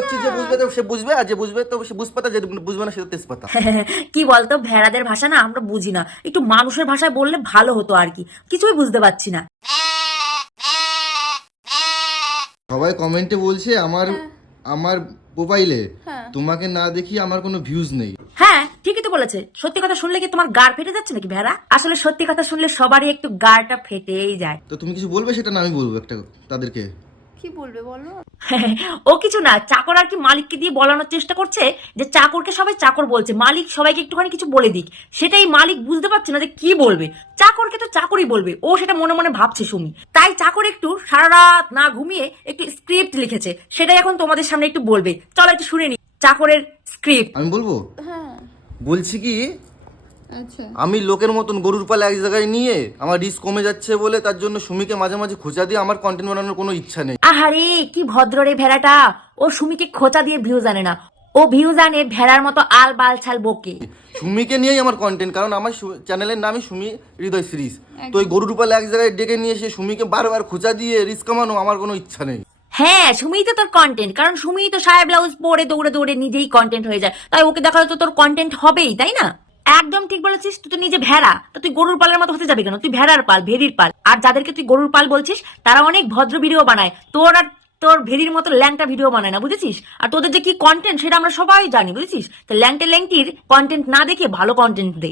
হচ্ছে যে বুঝবে তো সে বুঝবে, আর যে বুঝবে তো সে বুঝপাতা, যে বুঝবে না সে তো তেজপাতা। কি বলতো, ভেড়াদের ভাষা না আমরা বুঝি না, একটু মানুষের ভাষায় বললে ভালো হতো আর কি, কিছুই বুঝতে পারছি না। সবাই কমেন্টে বলছে আমার আমার প্রোফাইলে হ্যাঁ। তোমাকে না দেখি আমার কোনো ভিউজ নেই। হ্যাঁ ঠিকই তো বলেছে, সত্যি কথা শুনলে কি তোমার গাড় ফেটে যাচ্ছে নাকি ভেড়া? আসলে সত্যি কথা শুনলে সবারই একটু গাড়টা ফেটেই যায়। তো তুমি কিছু বলবে সেটা না আমি বলবো একটা তাদেরকে। কি বলবে বলো? ও কিছু না, চাকর আর কি মালিককে দিয়ে বলানোর চেষ্টা করছে যে চাকরকে সবাই চাকর বলছে, মালিক সবাইকে একটুখানি কিছু বলে দিক। সেটাই মালিক বুঝতে পারছে না যে কি বলবে, চাকরকে তো চাকরই বলবে, ও সেটা মনে মনে ভাবছে সুমি। তাই চাকর একটু সারা রাত না ঘুমিয়ে একটু স্ক্রিপ্ট লিখেছে, সেটাই এখন তোমাদের সামনে একটু বলবে। চলো একটু শুনে নি চাকরের স্ক্রিপ্ট। আমি বলবো, হ্যাঁ। বলছি কি, আচ্ছা। আমি লোকের মতন গরুর পাল এক জায়গায় নিয়ে আমার রিস্ক কমে যাচ্ছে বলে তার জন্য সুমিকে মাঝে মাঝে খোঁচা দিয়ে আমার কন্টেন্ট বানানোর কোনো ইচ্ছা নেই। আহারে কি ভদ্র রে ভেড়াটা, ও সুমিকে খোঁচা দিয়ে ভিউজ আনে না, ও ভিউজ আনে ভেড়ার মতো আল বাল ছাল বকে। সুমিকে নিয়েই আমার কন্টেন্ট, কারণ আমার চ্যানেলের নামই সুমি হৃদয় সিরিজ। তো ওই গরুর পাল এক জায়গায় ডেকে নিয়ে এসে সুমিকে বারবার খোঁচা দিয়ে রিস্ক কমানো আমার কোনো ইচ্ছা নেই। হ্যাঁ সুমিই তো তোর কন্টেন্ট, কারণ সুমিই তো সায়া ব্লাউজ পরে দৌড়ে দৌড়ে নিজেই কন্টেন্ট হয়ে যায়, তাই ওকে দেখালে তো তোর কন্টেন্ট হবেই, তাই না? একদম ঠিক বলেছিস, তুই তো নিজে ভেড়া, তা তুই গরুর পালের মতো হতে যাবি কেন? তুই ভেড়ার পাল, ভেড়ির পাল। আর যাদেরকে তুই গরুর পাল বলছিস তারা অনেক ভদ্র ভিডিও বানায়, তোর আর তোর ভেড়ির মতো ল্যাংটা ভিডিও বানায় না, বুঝেছিস? আর তোদের যে কি কন্টেন্ট সেটা আমরা সবাই জানি, বুঝেছিস? তো ল্যাংটে ল্যাংটির কন্টেন্ট না দেখে ভালো কন্টেন্ট দে।